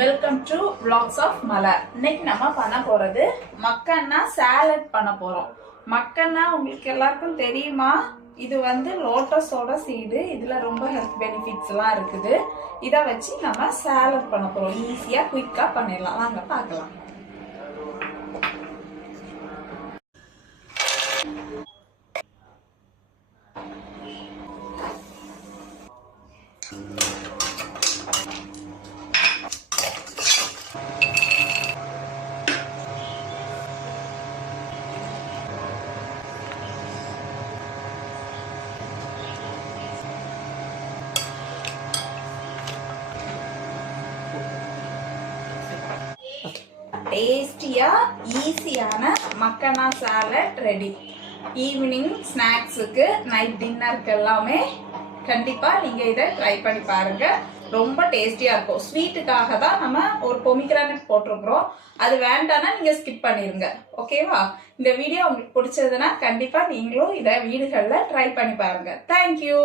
Welcome to vlogs of மலர். இன்னைக்கு நம்ம பண்ண போறது மக்கன்னா சாலட் பண்ண போறோம். மக்கன்னா உங்களுக்கு எல்லாருக்கும் தெரியுமா? இது வந்து லோட்டஸோட சீடு. இதுல ரொம்ப ஹெல்த் பெனிஃபிட்ஸ் எல்லாம் இருக்குது. இதை வச்சு நம்ம சாலட் பண்ண போறோம். ஈஸியா குயிக்கா பண்ணிடலாம். வாங்க பார்க்கலாம். டேஸ்டியா ஈஸியான மக்கனா சாலட் ரெடி. ஈவினிங் ஸ்நாக்ஸுக்கு, நைட் டின்னருக்கு எல்லாமே கண்டிப்பா நீங்க இதை ட்ரை பண்ணி பாருங்க. ரொம்ப டேஸ்டியா இருக்கும். ஸ்வீட்டுக்காக தான் நம்ம ஒரு பொமிகிரானட் போட்டிருக்கிறோம். அது வேண்டாம்னா நீங்க ஸ்கிப் பண்ணிருங்க. ஓகேவா? இந்த வீடியோ உங்களுக்கு பிடிச்சதுன்னா கண்டிப்பா நீங்களும் இதை வீடுகளில் ட்ரை பண்ணி பாருங்க. தேங்க்யூ.